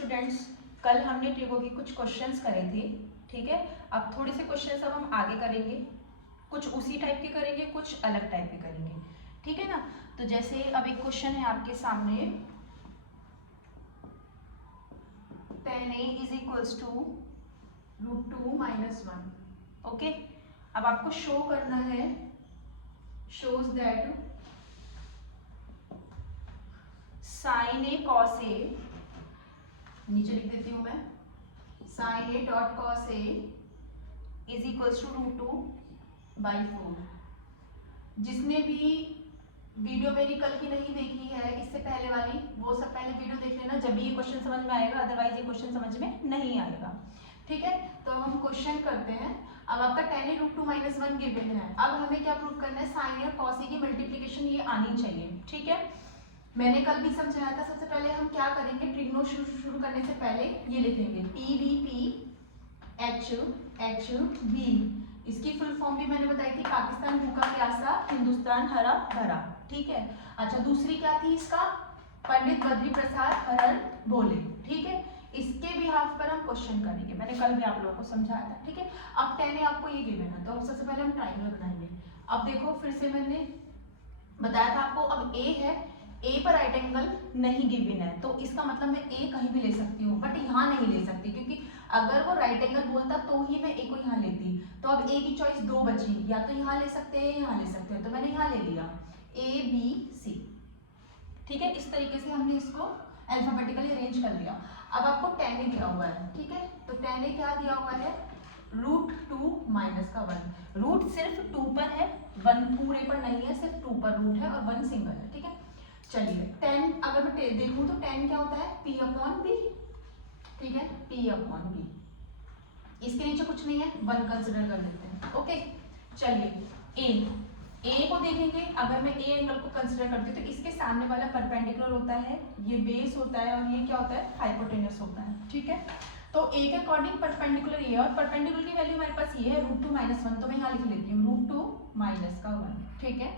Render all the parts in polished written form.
Students, कल हमने trigo की कुछ क्वेश्चंस करे थे, ठीक है। अब थोड़े से क्वेश्चंस अब हम आगे करेंगे, कुछ उसी टाइप के करेंगे, कुछ अलग टाइप के करेंगे, ठीक है ना। तो जैसे अब एक क्वेश्चन है आपके सामने, tan a is equals to √2 - 1, okay. अब आपको शो करना है, shows that sin a cos a, नीचे लिख देती हूँ मैं, sin a dot cos a is equals to √2/4। जिसने भी वीडियो मेरी कल की नहीं देखी है, इससे पहले वाली, वो सब पहले वीडियो देख लेना, जब भी ये क्वेश्चन समझ में आएगा, अदरवाइज ये क्वेश्चन समझ में नहीं आएगा, ठीक है। तो हम क्वेश्चन करते हैं। अब आपका tan a √2 - 1 गिवन है। अब हमें क्या प्रूव करना है, sin a और cos a की मल्टीप्लीकेशन ये आनी चाहिए, ठीक है। मैंने कल भी समझाया था। सबसे पहले हम क्या करेंगे, ट्रिग्नो शुरू करने से पहले ये लिखेंगे PVP HHB। इसकी फुल फॉर्म भी मैंने बताई थी, पाकिस्तान भूखा प्यासा, हिंदुस्तान हरा भरा, ठीक है। अच्छा, दूसरी क्या थी इसका, पंडित बद्री प्रसाद हरण बोले, ठीक है। इसके बिहाफ पर हम क्वेश्चन करेंगे, मैंने कल भी आप लोगों को समझाया था, ठीक है। अब tan a आपको ये गिवन है, तो अब सबसे पहले हम ट्राइंगल बनाएंगे। अब देखो, फिर से मैंने बताया था आपको, अब a है, a पर राइट एंगल नहीं गिवन है, तो इसका मतलब मैं a कहीं भी ले सकती हूँ, बट यहाँ नहीं ले सकती, क्योंकि अगर वो राइट एंगल बोलता तो ही मैं a को यहाँ लेती। तो अब a की चॉइस दो बची, या तो यहाँ ले सकते हैं, यहाँ ले सकते हैं, तो मैंने यहाँ ले लिया A B C, ठीक है। इस तरीके से हमने इसको अल्फाबेटिकली अरेंज कर लिया। अब आपको tan a दिया हुआ है, ठीक है। तो tan a क्या दिया हुआ है, √2 - 1। रूट सिर्फ 2 पर है, 1 पूरे पर नहीं है, सिर्फ 2 पर रूट है और 1 सिंगल है, ठीक है। चलिए, tan अगर मैं देखूं तो tan क्या होता है, P/B, ठीक है, P/B। इसके नीचे कुछ नहीं है, 1 कंसिडर कर लेते हैं, ओके। चलिए, a को देखेंगे, अगर मैं a एंगल को कंसिडर करती हूँ तो इसके सामने वाला परपेंडिकुलर होता है, ये बेस होता है, और ये क्या होता है, हाइपोटेनस होता है, ठीक है। तो a के अकॉर्डिंग परपेंडिकुलर ये, और परपेंडिकुलर की वैल्यू मेरे पास ये है √2 - 1, तो मैं यहाँ लिख लेती हूँ √2 - 1, ठीक है।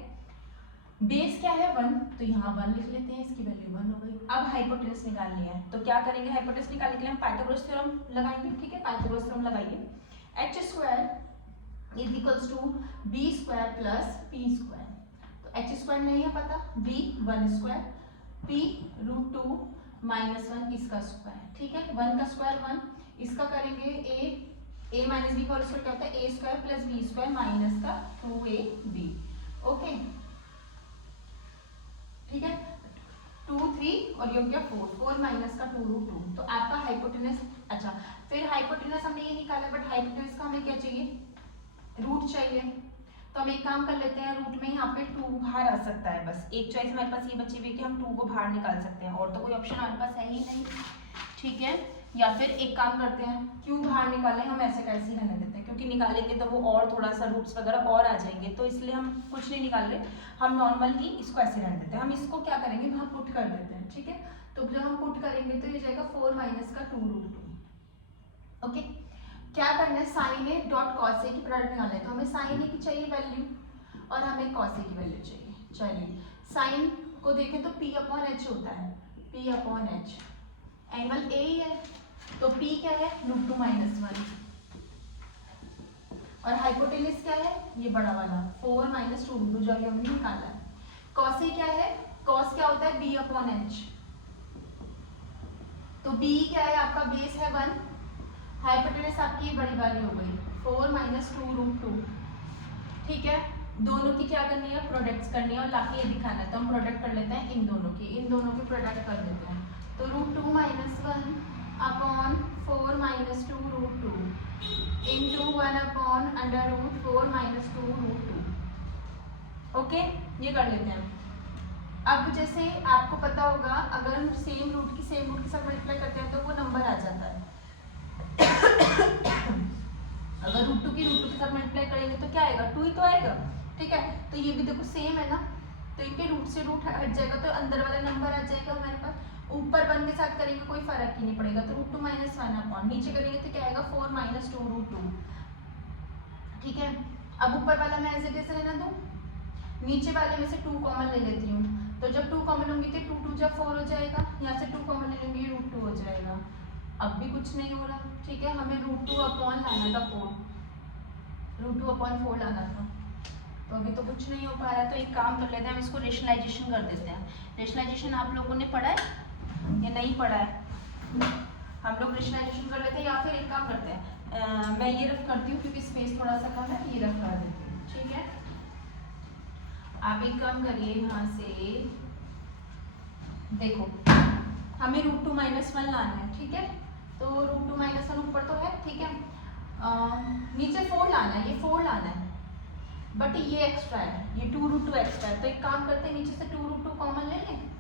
बेस क्या है 1, तो यहाँ 1 लिख लेते हैं, इसकी वैल्यू 1 हो गई। अब हाइपोटेनस निकालनी है, तो क्या करेंगे, हाइपोटेनस निकालने के लिए हम पाइथागोरस थ्योरम लगाएंगे, ठीक है। पाइथागोरस थ्योरम लगाइए, h² is equals to b² plus p²। तो h² नहीं है पता, b 1², p √2 - 1 इसका स्क्वायर, ठीक है। 1 का स्क्वायर 1, इसका करेंगे a माइनस b का होल स्क्वायर क्या होता है, a² प्लस b² माइनस का 2ab, ओके, ठीक है। 2 3 और ये क्या 4 माइनस का 2 √2, तो आपका हाइपोटेनस। अच्छा, फिर हाइपोटेनस हमने ये निकाला, बट हाइपोटेनस का हमें क्या चाहिए, रूट चाहिए। तो हम एक काम कर लेते हैं, रूट में यहाँ पे 2 बाहर आ सकता है, बस एक चॉइस हमारे पास ये बची हुई कि हम 2 को बाहर निकाल सकते हैं, और तो कोई ऑप्शन हमारे पास है ही नहीं, ठीक है। या फिर एक काम करते हैं, क्यों बाहर निकालें, हम ऐसे कैसे ही रहने देते हैं, क्योंकि निकालेंगे तो वो और थोड़ा सा रूट्स वगैरह और आ जाएंगे, तो इसलिए हम कुछ नहीं निकाल रहे, हम नॉर्मल ही इसको ऐसे रहने देते हैं। हम इसको क्या करेंगे, वहाँ पुट कर देते हैं, ठीक है। तो जब हम पुट करेंगे तो ये जाएगा 4 माइनस का 2 √2, ओके। क्या करना है, sin a dot cos a की प्रोडक्ट निकालना है, तो हमें sin a की चाहिए वैल्यू और हमें cos a की वैल्यू चाहिए। चलिए, sin को देखें तो P/H होता है, P/H, एंगल a ही है, तो P क्या है, √2 - 1, और हाइपोटेनस क्या है, ये बड़ा वाला 4 - 2 √2, जो हमने निकाला है। cos a क्या है, cos क्या होता है, B/H, तो B क्या है, आपका बेस है 1, हाइपोटेनस आपकी बड़ी वाली हो गई 4 - 2 √2, ठीक है। दोनों की क्या करनी है, प्रोडक्ट्स करनी है, और लाके ये दिखाना है, तो हम प्रोडक्ट कर लेते हैं इन दोनों की प्रोडक्ट कर लेते हैं। तो √2 - 1 अपॉन 4 - 2 √2 इंटू 1 अपॉन √4 - 2 √2, ओके, ये कर लेते हैं। अब जैसे आपको पता होगा, अगर हम सेम रूट के साथ मल्टीप्लाई करते हैं तो वो नंबर आ जाता है। अगर √2 की √2 के साथ मल्टीप्लाई करेंगे तो क्या आएगा, 2 ही तो आएगा, ठीक है। तो ये भी देखो सेम है ना, तो इनके रूट से रूट हट जाएगा, तो अंदर वाला नंबर आ जाएगा हमारे पास। ऊपर 1 के साथ करेंगे कोई फर्क ही नहीं पड़ेगा, तो √2 - 1 अपॉन, नीचे करेंगे तो क्या आएगा 4 - 2 √2, ठीक है। अब ऊपर वाला मैं एज इट इज रहने दूं, नीचे वाले में से 2 कॉमन ले लेती हूँ, तो जब 2 कॉमन होंगी तो 2 2 जब 4 हो जाएगा, यहाँ से 2 कॉमन ले लेंगे, √2 हो जाएगा। अब भी कुछ नहीं हो रहा, ठीक है। हमें √2 अपॉन लाना था 4, √2 अपॉन 4 लाना था, तो अभी तो कुछ नहीं हो पा रहा है। तो एक काम कर लेते हैं, हम इसको रेशनलाइजेशन कर देते हैं। रेशनलाइजेशन आप लोगों ने पढ़ा है या नहीं पढ़ा है? हम लोग रेशनलाइजेशन कर लेते हैं, या फिर एक काम करते हैं, मैं ये रफ करती हूँ क्योंकि स्पेस थोड़ा सा कम है, ये रफ कर देती हूँ, ठीक है। आप एक काम करिए, यहाँ से देखो, हमें √2 - 1 लाना है, ठीक है। तो √2 - 1 ऊपर तो है, ठीक है। नीचे 4 लाना है, ये 4 लाना है, बट ये एक्स्ट्रा है, ये 2√2 एक्स्ट्रा है। तो एक काम करते हैं, नीचे से 2√2 कॉमन ले लें।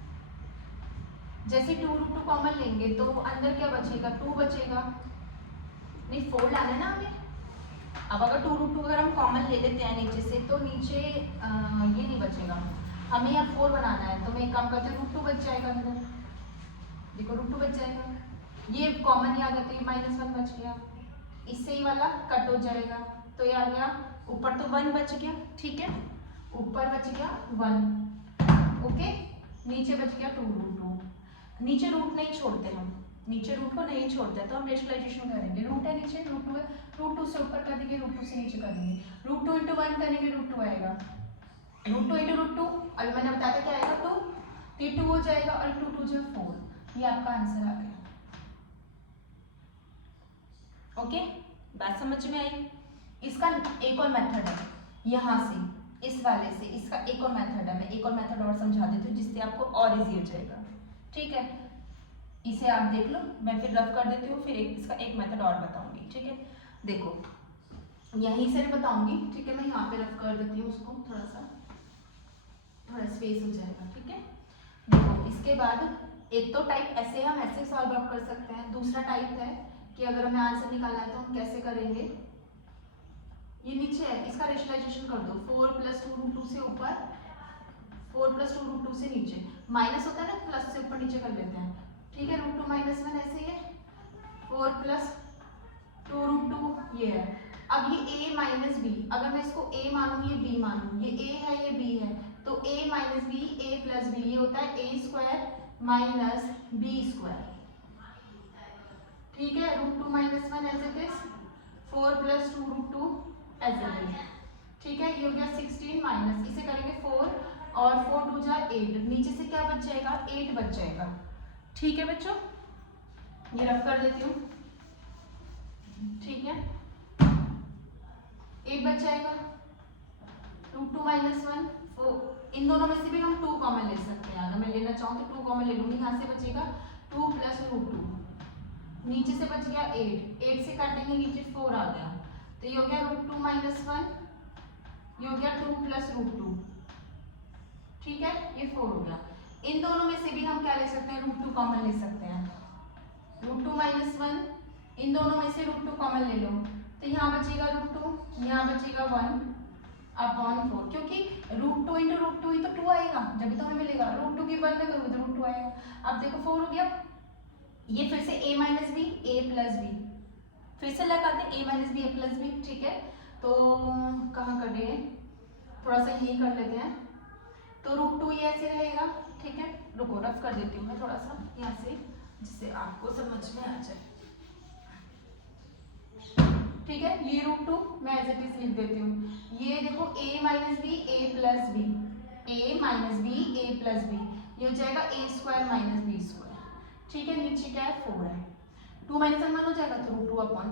जैसे 2√2 कॉमन लेंगे तो अंदर क्या बचेगा, 2 बचेगा, नहीं 4 लाना है ना हमें। अब अगर 2√2 अगर हम कॉमन ले लेते हैं नीचे से, तो नीचे ये नहीं बचेगा, हमें यहाँ 4 बनाना है। तो मैं एक काम करते हैं, √2 बच जाएगा अंदर, देखो √2 बच जाएगा, ये कॉमन याद आते हैं, -1 बच गया, इससे ही वाला कट हो जाएगा, तो ये आ गया। ऊपर तो 1 बच गया, ठीक है, ऊपर बच गया 1, ओके। नीचे बच गया 2√2, नीचे रूट नहीं छोड़ते हम, नीचे रूट को नहीं छोड़ते, तो हम रेशनलाइजेशन करेंगे। रूट है नीचे, √2 है, √2 से ऊपर कर देंगे, √2 से नीचे कर देंगे, √2 × 1 करेंगे, √2 आएगा, √2 × √2, अभी मैंने बताया था क्या आएगा 2, तो ये 2 हो जाएगा, और 2 2 जो 4, ये आपका आंसर आ गया, ओके। बात समझ में आई? इसका एक और मेथड है, यहाँ से इस वाले से इसका एक और मेथड है, मैं एक और मेथड और समझा देती हूँ जिससे आपको और इजी हो जाएगा, ठीक है। इसे आप देख लो, मैं फिर रफ कर देती हूँ, फिर इसका एक मेथड और बताऊंगी, ठीक है। देखो यहीं से बताऊंगी, ठीक है, मैं यहाँ पे रफ कर देती हूँ उसको, थोड़ा स्पेस हो जाएगा, ठीक है। देखो इसके बाद एक तो टाइप ऐसे हम ऐसे सॉल्व आउट कर सकते हैं, दूसरा टाइप है कि अगर हमें आंसर निकालना है तो हम कैसे करेंगे, ये नीचे है, इसका रेशनलाइजेशन कर दो, 4 + 2√2 से ऊपर, 4 + 2√2 से नीचे, माइनस होता है ना, प्लस से ऊपर नीचे कर लेते हैं, ठीक है। √2 - 1 ऐसे ही है, 4 + 2√2 ये है। अब ये a - b, अगर मैं इसको a मानूं ये b मानूं, ये a है ये b है, तो a - b a + b, ये होता है a² - b², ठीक है। √2 - 1 as it is, 4 + 2√2 as it is, ठीक है। ये हो गया 16 माइनस, इसे करेंगे 4 और 4 2 जा 8, नीचे से क्या बच जाएगा, 8 बच जाएगा, ठीक है बच्चों। ये रफ कर देती हूँ, ठीक है, 8 बच जाएगा, √2 - 1, इन दोनों में से भी हम 2 कॉमन ले सकते हैं, अगर मैं लेना चाहूँ तो 2 कॉमन ले लूंगी, यहाँ से बचेगा 2 + √2, नीचे से बच गया 8, 8 से काटेंगे नीचे 4 आ गया, तो ये हो गया √2 - 1, ये हो गया 2 + √2, ठीक है, ये 4 हो गया। इन दोनों में से भी हम क्या ले सकते हैं, √2 कॉमन ले सकते हैं, √2 - 1, इन दोनों में से √2 कॉमन ले लो, तो यहाँ बचेगा √2, यहाँ बचेगा 1/4, क्योंकि √2 × √2 ही तो 2 आएगा, जब भी तो हमें मिलेगा, √2 की 1 में करोगे तो √2 आएगा। अब देखो 4 हो गया, ये फिर से a - b a + b, फिर से लगा दे a - b a + b, ठीक है। तो कहाँ कर रहे हैं, थोड़ा सा यही कर लेते हैं, तो √2 ये ऐसे रहेगा, ठीक है। रुको रफ कर देती हूँ मैं थोड़ा सा यहाँ से, जिससे आपको समझ में आ जाए, ठीक है। ये √2 मैं एज इट इज लिख देती हूँ, ये देखो a - b a + b, a - b a + b, ये हो जाएगा a² - b², ठीक है। नीचे क्या है, 4 है, 2 - 1 हो जाएगा, तो √2/4,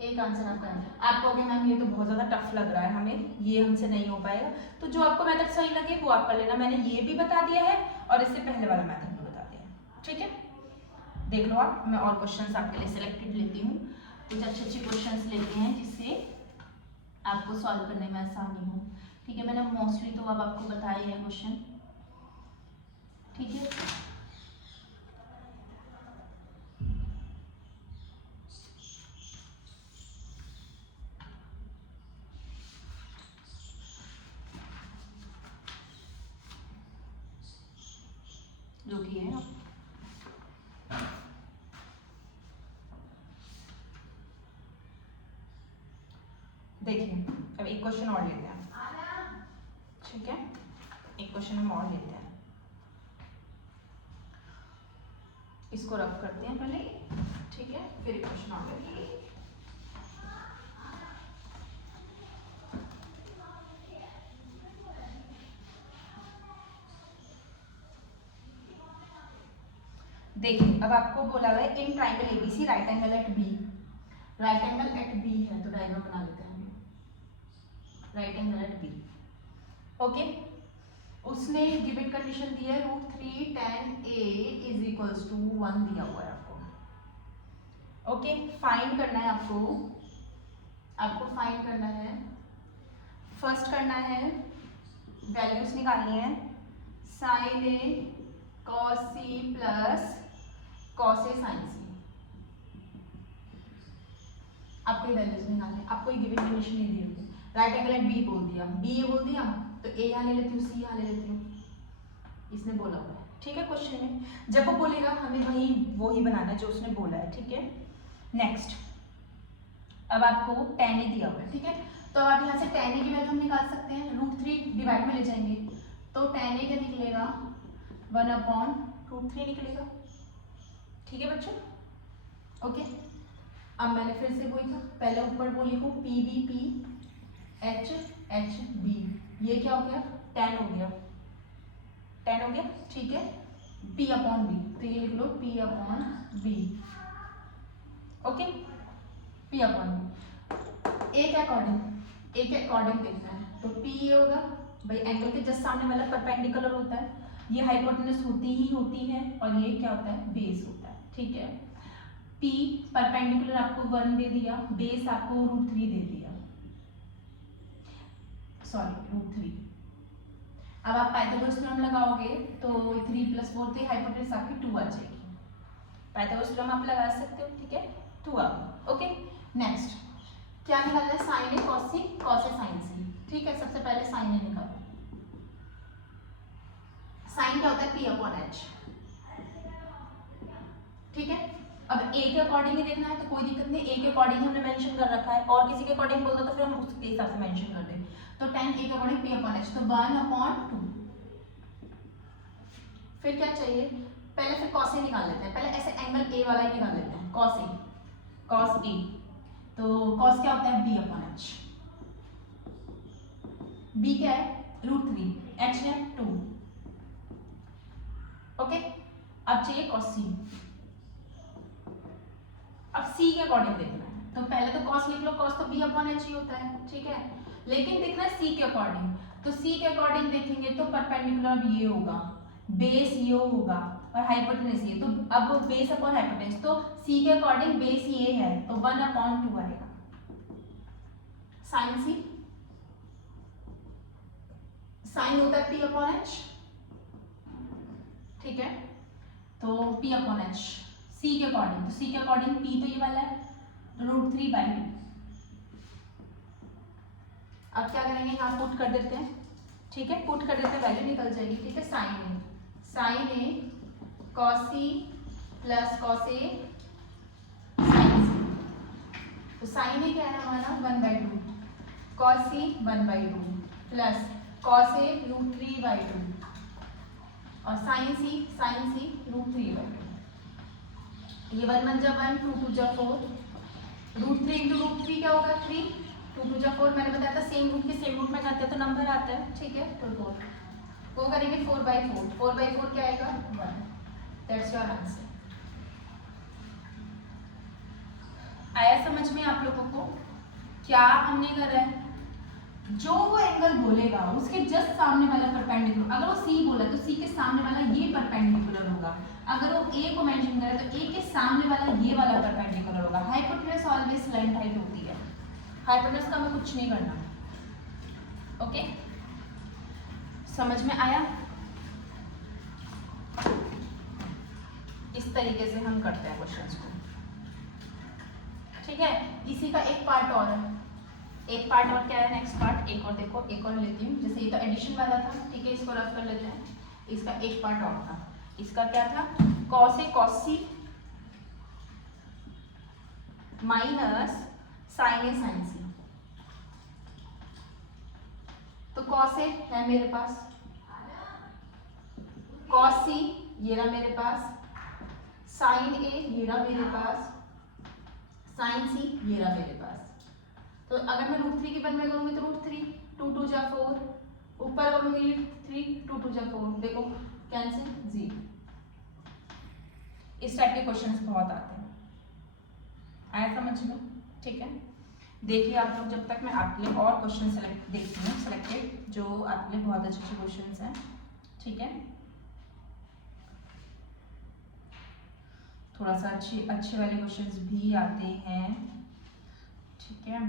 एक आंसर आपका है। आप कहोगे मैम ये तो बहुत ज़्यादा टफ लग रहा है हमें, ये हमसे नहीं हो पाएगा, तो जो आपको मेथड सही लगे वो आप कर लेना, मैंने ये भी बता दिया है और इससे पहले वाला मेथड भी बता दिया है, ठीक है। देख लो आप, मैं और क्वेश्चंस आपके लिए सिलेक्टेड लेती हूँ, कुछ अच्छे अच्छे क्वेश्चंस लेते हैं जिससे आपको सॉल्व करने में आसानी हो, ठीक है। मैंने मोस्टली तो अब आपको बताए हैं क्वेश्चन, ठीक है। जो कि है देखिए, अब एक क्वेश्चन और लेते हैं, ठीक है, एक क्वेश्चन हम और लेते हैं। इसको रफ करते हैं पहले, ठीक है, फिर क्वेश्चन आ गया। देखिए अब आपको बोला हुआ है in triangle ABC right angle at B, right angle at B है तो डायग्राम बना लेते हैं हम, right angle at B. Okay, उसने गिवन कंडीशन दी है √3 tan A is equals to 1 दिया हुआ है आपको। ओके, फाइंड करना है आपको फाइंड करना है, फर्स्ट करना है वैल्यूज निकालनी है, sin A cos C plus cos A sin C, आपको ये वैल्यूज निकालनी है। आपको ये गिवन कंडीशन नहीं दी होगी, राइट एंगल एट बी बोल दिया, बी ये बोल दिया तो ए यहाँ ले लेती हूँ, सी यहाँ ले लेती हूँ, इसने बोला हुआ है, ठीक है। क्वेश्चन में जब वो बोलेगा हमें वो ही बनाना है जो उसने बोला है, ठीक है। नेक्स्ट, अब आपको tan A दिया हुआ है, ठीक है, तो अब आप यहाँ से tan A की वैल्यू हम निकाल सकते हैं, √3 डिवाइड में ले जाएंगे तो tan A क्या निकलेगा 1/√3 निकलेगा, ठीक है बच्चों। ओके, अब मैंने फिर से वही था, पहले ऊपर वो लिखूँ PVP HHB, ये क्या हो गया tan हो गया, ठीक है, P/B, तो ये लिख लो P/B, ओके, P/B। ए के अकॉर्डिंग देखना है तो P ये होगा भाई, एंगल के जस्ट सामने वाला परपेंडिकुलर होता है, ये हाइपोटेनस होती है और ये क्या होता है बेस होता है, ठीक है। P परपेंडिकुलर आपको 1 दे दिया, बेस आपको √3 दे दिया, सॉरी √3। अब आप पाइथागोरस थ्योरम लगाओगे तो 3 + 4 से हाइपोटेनस आपकी 2 आ जाएगी, पाइथागोरस थ्योरम आप लगा सकते हो, ठीक है, 2 आ गई। ओके, नेक्स्ट क्या निकालना है, sin A cos C cos A sin C, ठीक है। सबसे पहले sin A निकालो, sin क्या होता है P/H, ठीक है। अब A के अकॉर्डिंग ही देखना है तो कोई दिक्कत नहीं, A के अकॉर्डिंग हमने मेंशन कर रखा है, और किसी के अकॉर्डिंग बोलता तो फिर हम उसके हिसाब से मेंशन कर दें, तो tan A के अकॉर्डिंग P/H तो 1/2। फिर क्या चाहिए, पहले फिर cos A निकाल लेते हैं, पहले ऐसे एंगल A वाला ही निकाल लेते हैं, cos A, तो cos क्या होता है B/H, B क्या है √3, H है 2, ओके। अब चाहिए cos C, अब C के अकॉर्डिंग देखना है तो पहले तो cos लिख लो, cos तो B/H ही होता है, ठीक है, लेकिन देखना है C के अकॉर्डिंग, तो C के अकॉर्डिंग देखेंगे तो परपेंडिकुलर अब ये होगा, बेस ये होगा और हाइपोटेनस ये, तो अब बेस अपॉन हाइपोटेनस, तो C के अकॉर्डिंग बेस ये है तो 1/2 आएगा, sin C, sin होता है P/H, ठीक है, तो P/H C के अकॉर्डिंग, तो C के अकॉर्डिंग P तो ये वाला है √3/2। अब क्या करेंगे, यहाँ पुट कर देते हैं, ठीक है, पुट कर देते हैं, वैल्यू निकल जाएगी, ठीक है। sin A cos C plus cos A sin C, तो sin A क्या है हमारा 1/2, cos C 1/2 plus cos A √3/2 और sin C √3/2, ये 1 1 जा 1, 2 2 जा 4, √3 × √3 क्या होगा 3, 2 2 जा 4, मैंने बताया था सेम रूट के सेम रूट में करते हैं तो नंबर आता है, ठीक है, तो 4 वो करेंगे 4/4, 4/4 क्या आएगा 1, दैट्स योर आंसर। आया समझ में आप लोगों को, क्या हमने करा है, जो वो एंगल बोलेगा उसके जस्ट सामने वाला परपेंडिकुलर, अगर वो C बोला तो C के सामने वाला ये परपेंडिकुलर होगा, अगर वो A को मेंशन करे तो A के सामने वाला ये वाला परपेंडिकुलर होगा। हाइपोटेनस ऑलवेज स्लैंट हाइट होती है, हाइपोटेनस का हमें कुछ नहीं करना, ओके, समझ में आया। इस तरीके से हम करते हैं क्वेश्चंस को, ठीक है। इसी का एक पार्ट और है, एक पार्ट और क्या है, नेक्स्ट पार्ट एक और देखो, एक और लेती हूँ, जैसे ये तो एडिशन वाला था, ठीक है, इसको रफ कर लेते हैं। इसका एक पार्ट और था, इसका क्या था, cos A cos C minus sin A sin C, तो cos A है मेरे पास, cos C ये रहा मेरे पास, साइन ए ये रहा मेरे पास, साइन सी ये रहा मेरे पास। तो अगर मैं √3 की 1 में करूँगी तो √3, 2 2 जा 4, ऊपर करूँगी 3, 2 2 जा 4, देखो कैंसिल 0। इस टाइप के क्वेश्चंस बहुत आते हैं, आया समझ में? ठीक है, देखिए आप लोग, जब तक मैं आपके लिए और क्वेश्चन सेलेक्ट देखती हूँ, सेलेक्टेड जो आपके लिए बहुत अच्छे क्वेश्चंस हैं। ठीक है, थोड़ा सा अच्छे वाले क्वेश्चंस भी आते हैं। ठीक है,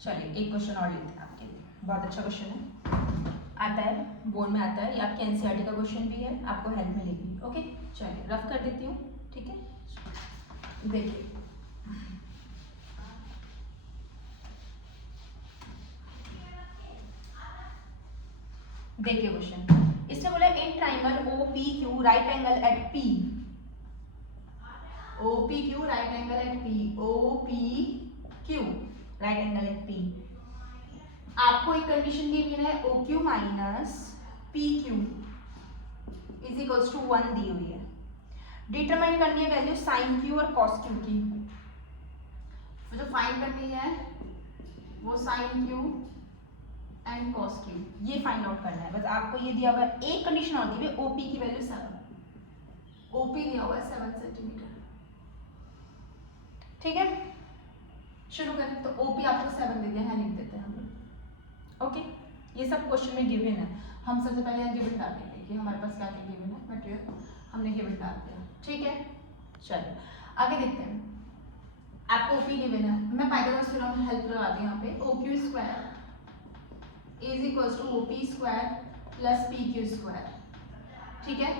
चलिए एक क्वेश्चन और लेते हैं आपके लिए, बहुत अच्छा क्वेश्चन है, आता है बोर्ड में आता है, ये आपके एनसीईआरटी का क्वेश्चन भी है, आपको हेल्प मिलेगी। ओके चलिए रफ कर देती हूँ। ठीक है, देखिए देखिए क्वेश्चन, इसने बोला in triangle OPQ right angle at P, OPQ right angle at P, OPQ right angle at P, आपको एक कंडीशन दी हुई है OQ minus PQ is equals to 1 दी हुई है। डिटरमाइन करनी है वैल्यू साइन Q और कॉस Q की, जो फाइंड करनी है वो sine Q and cos Q, ये फाइंड आउट करना है। बस आपको ये दिया हुआ है, एक कंडीशन और दी हुई है, OP की वैल्यू 7, OP दिया हुआ है 7 सेंटीमीटर। ठीक है, शुरू करें। तो OP आपको 7 दे दिया है, लिख देते हैं हम लोग। ओके, ये सब क्वेश्चन में गिवन है, हम सबसे पहले यहाँ गिवन डाल देंगे कि हमारे पास क्या क्या गिवन है, मटेरियल हमने गिवन डाल दिया। ठीक है, चलिए आगे देखते हैं। आपको OP गिवन है, मैं पाइथागोरस थ्योरम में हेल्प करवा दी यहाँ पे, OQ square is equals to OP square plus PQ square. ठीक है,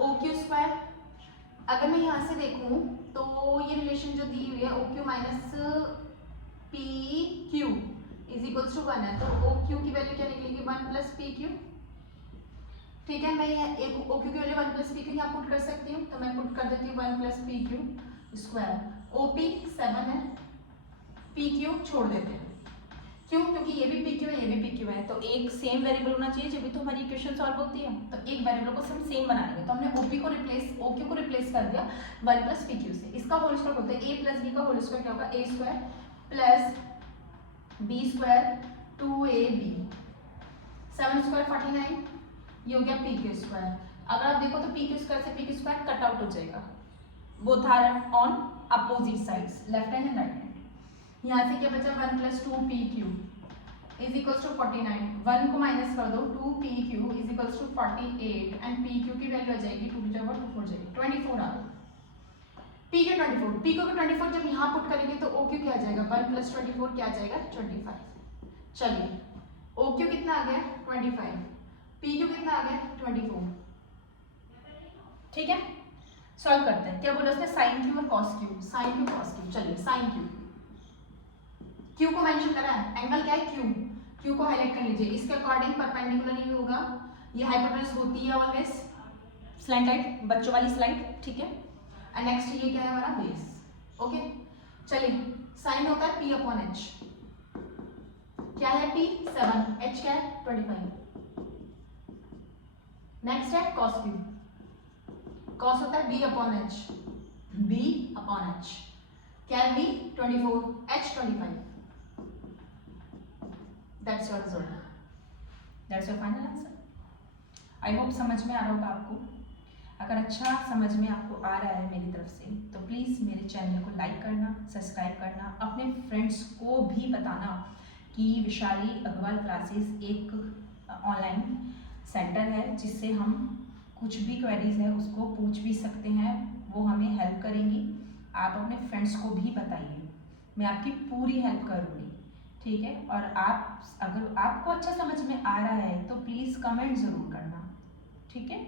OQ स्क्वायर अगर मैं यहाँ से देखूं तो ये रिलेशन जो दी हुई है OQ minus PQ is equals to 1 है, तो OQ की वैल्यू क्या निकलेगी 1 प्लस PQ। ठीक है, मैं एक OQ की वैल्यू 1 प्लस PQ यहाँ पुट कर सकती हूँ, तो मैं पुट कर देती हूँ 1 प्लस PQ स्क्वायर। OP 7 है, PQ छोड़ देते हैं, क्यों? क्योंकि ये भी PQ है, ये भी PQ है, तो एक सेम वेरिएबल होना चाहिए जब भी तो हमारी इक्वेशन सॉल्व होती है। तो एक वेरिएबल को हम सेम बनाएंगे, तो हमने OQ को रिप्लेस कर दिया 1 प्लस PQ से। इसका होल स्क्वायर होता है A प्लस B का होल स्क्वायर क्या होगा, A square plus B square 2AB, 7 square 49, ये हो गया PQ स्क्वायर। अगर आप देखो तो PQ स्क्वायर से PQ स्क्वायर कट आउट हो जाएगा, both are on opposite sides, left hand and right hand. यहाँ से क्या बचा 1 plus 2PQ is equals to 49, 1 को माइनस कर दो, 2PQ is equals to 48 and PQ की वैल्यू आ जाएगी 2 टू 4 जाएगी 24 आ गई। PQ 24, PQ को 24 जब यहाँ पुट करेंगे तो OQ क्या आ जाएगा 1 प्लस 24 क्या आ जाएगा 25। चलिए OQ कितना आ गया 25, PQ कितना आ गया 24। ठीक है, सॉल्व करते हैं। क्या बोला उसने साइन Q और cos Q, sine Q cos Q। चलिए साइन Q को मेंशन करा है, एंगल क्या है Q को हाईलाइट कर लीजिए, इसके अकॉर्डिंग परपेंडिकुलर ही होगा, ये हाइपोटेनस होती है ऑलवेज स्लैंटेड, बच्चों वाली स्लाइड। ठीक है, एंड नेक्स्ट ये क्या है हमारा बेस। ओके चलिए, साइन होता है P अपॉन H, क्या है P 7, H क्या है 25। नेक्स्ट है cos Q, cos होता है B upon H, B upon H क्या है B 24, H 25। That's your result. That's your final answer. I hope समझ में आ रहा होगा आपको। अगर अच्छा समझ में आपको आ रहा है मेरी तरफ से तो प्लीज़ मेरे चैनल को लाइक करना, सब्सक्राइब करना, अपने फ्रेंड्स को भी बताना कि विशाली अग्रवाल क्लासेस एक ऑनलाइन सेंटर है जिससे हम कुछ भी क्वेरीज है उसको पूछ भी सकते हैं, वो हमें हेल्प करेंगी। आप अपने फ्रेंड्स को भी बताइए, मैं आपकी पूरी हेल्प करूँगी। ठीक है, और आप अगर आपको अच्छा समझ में आ रहा है तो प्लीज़ कमेंट ज़रूर करना। ठीक है,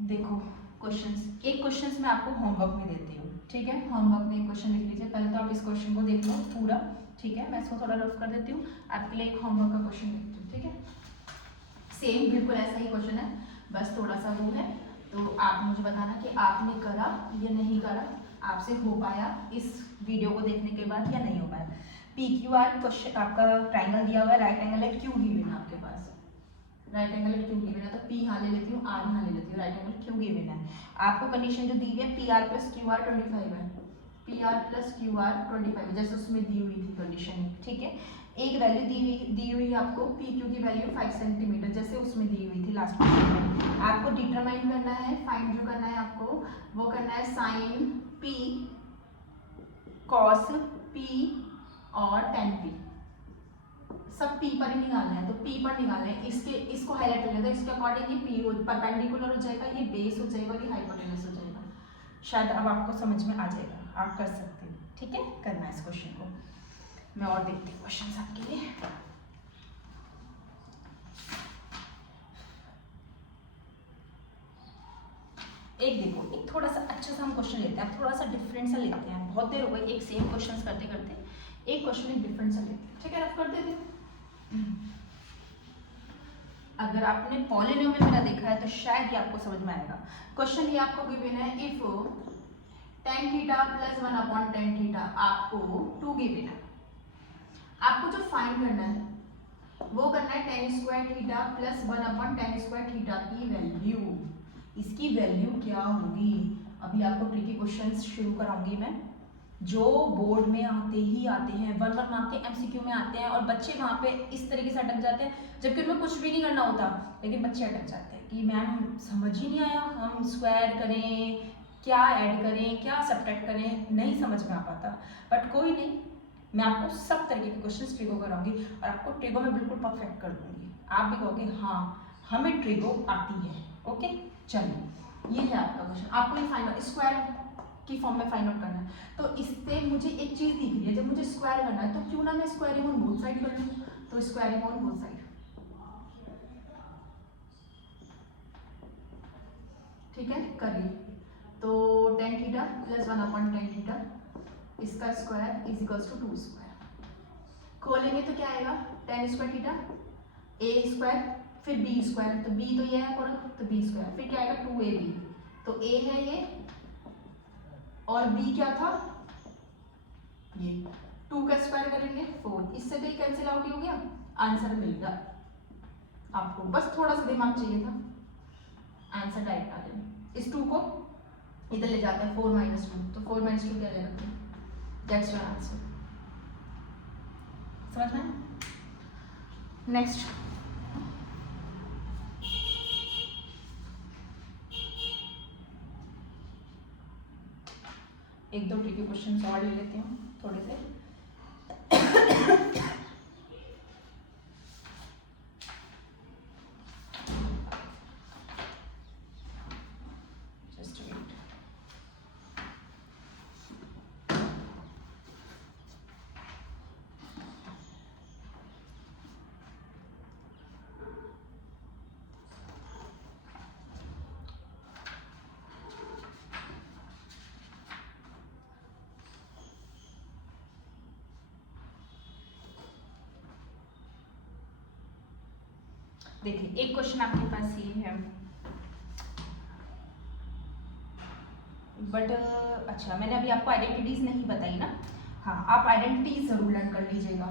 देखो क्वेश्चंस, एक क्वेश्चंस मैं आपको होमवर्क में देती हूँ। ठीक है, होमवर्क में एक क्वेश्चन लिख लीजिए, पहले तो आप इस क्वेश्चन को देख लो पूरा। ठीक है, मैं इसको थोड़ा रफ कर देती हूँ, आपके लिए एक होमवर्क का क्वेश्चन लिखती हूँ। ठीक है, सेम बिल्कुल ऐसा ही क्वेश्चन है, बस थोड़ा सा वो है आप मुझे बताना कि आपने करा या नहीं करा, आपसे हो पाया इस वीडियो को देखने के बाद या नहीं हो पाया। PQR क्वेश्चन आपका ट्राइंगल दिया हुआ है, राइट एंगल है, क्यू गिवन है आपके पास, राइट एंगल है, क्यू गिवन है, तो P यहाँ ले लेती हूँ, R यहाँ ले लेती हूँ, राइट एंगल क्यू गिवन है। आपको कंडीशन जो दी हुई है PR + QR 25 है, PR + QR 25 जैसे उसमें दी हुई थी कंडीशन, ठीक है। एक वैल्यू दी हुई है आपको PQ की वैल्यू 5 सेंटीमीटर जैसे उसमें दी हुई थी लास्ट में। आपको डिटरमाइन करना है, फाइंड जो करना है आपको वो करना है sin P cos P और tan P, सब P पर ही निकालना है, तो P पर निकालना है। इसको हाईलाइट कर लेते हैं, इसके अकॉर्डिंग ये P परपेंडिकुलर हो जाएगा, ये बेस हो जाएगा और ये हाइपोटेनस हो जाएगा। शायद अब आपको समझ में आ जाएगा, आप कर सकते हैं, ठीक है। करना है इस क्वेश्चन को, मैं और देखती हूँ क्वेश्चन आपके लिए। एक देखो, एक थोड़ा सा अच्छा सा हम क्वेश्चन लेते हैं, थोड़ा सा डिफरेंट सा लेते हैं। बहुत देर हो गई एक सेम क्वेश्चन करते करते, एक क्वेश्चन एक डिफरेंट सा लेते हैं, ठीक है। रफ कर देते हैं। अगर आपने पॉलिनोमियल मेरा देखा है तो शायद ये आपको समझ में आएगा। क्वेश्चन ये आपको गिवन है, if tan theta + 1 tan theta आपको 2 गिवन है। आपको जो फाइंड करना है वो करना है tan² थीटा + 1 tan² थीटा की वैल्यू। इसकी वैल्यू क्या होगी? अभी आपको ट्रिकी क्वेश्चंस शुरू कराऊंगी मैं, जो बोर्ड में आते हैं, 1 मार्क के MCQ में आते हैं, और बच्चे वहाँ पे इस तरीके से अटक जाते हैं, जबकि उनमें कुछ भी नहीं करना होता, लेकिन बच्चे अटक जाते हैं कि मैम समझ ही नहीं आया, हम स्क्वायर करें, क्या ऐड करें, क्या सब्ट्रैक्ट करें, नहीं समझ में आ पाता। बट कोई नहीं, मैं आपको सब तरीके के क्वेश्चन ट्रिगो कराऊंगी और आपको ट्रिगो में बिल्कुल परफेक्ट कर दूंगी। आप भी कहोगे हाँ हमें ट्रिगो आती है। ओके, चलिए ये है आपका क्वेश्चन। आपको ये फाइंड आउट स्क्वायर की फॉर्म में फाइंड आउट करना है। तो इससे मुझे एक चीज दिख रही है, जब मुझे स्क्वायर करना है तो क्यों ना मैं स्क्वायरिंग ऑन बोथ साइड कर लूं। तो स्क्वायरिंग ऑन बोथ साइड, ठीक है, करिए। तो tan थीटा + 1 tan थीटा इसका square is equals to 2 square. खोलेंगे तो क्या आएगा, tan² थीटा a² फिर b², तो b तो ये है पूरा, तो b², फिर क्या आएगा 2ab, तो a है ये और b क्या था ये, 2 का स्क्वायर करेंगे 4, इससे तो ये कैंसिल आउट हो गया, आंसर मिल गया आपको। बस थोड़ा सा दिमाग चाहिए था, आंसर डायरेक्ट आ गया। इस 2 को इधर ले जाते हैं, 4 - 2, तो 4 - 2 क्या ले रखते हैं, दैट्स योर आंसर। समझ में? नेक्स्ट, एक दो ट्रिकी क्वेश्चन और ले लेते हैं थोड़े से। जस्ट वेट, देखिए एक क्वेश्चन आपके पास ये है, बट अच्छा मैंने अभी आपको आइडेंटिटीज नहीं बताई ना। हाँ, आप आइडेंटिटीज जरूर लर्न कर लीजिएगा।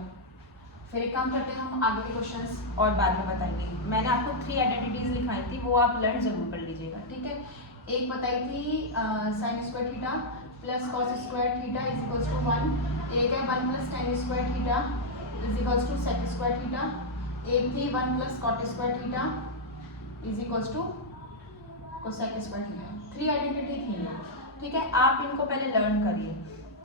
फिर एक काम करते हैं, हम आगे के क्वेश्चंस और बाद में बताएंगे। मैंने आपको 3 आइडेंटिटीज लिखाई थी, वो आप लर्न जरूर कर लीजिएगा, ठीक है। एक बताई थी sin² theta + cos² theta is equals to 1। एक है 1 + tan² theta is equals to sec² theta. एक थी 1 + cot² theta is equals to cosec² theta. 3 identity थी, ठीक है। आप इनको पहले लर्न करिए,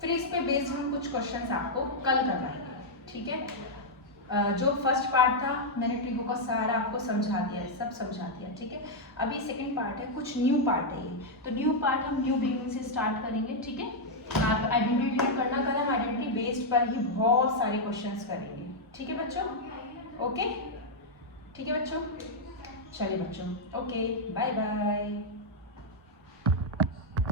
फिर इस पे बेस्ड हम कुछ क्वेश्चंस आपको कल करवाएंगे, ठीक है। जो फर्स्ट पार्ट था मैंने ट्रिगो का सारा आपको समझा दिया है, सब समझा दिया, ठीक है। अभी सेकंड पार्ट है, कुछ न्यू पार्ट है ये, तो न्यू पार्ट हम न्यू बिगिनिंग से स्टार्ट करेंगे, ठीक है। आप आइडेंटिटी करना, कल हम आइडेंटिटी बेस्ड पर ही बहुत सारे क्वेश्चंस करेंगे, ठीक है बच्चों। ओके, ठीक है बच्चों, चलिए बच्चों, ओके, बाय बाय।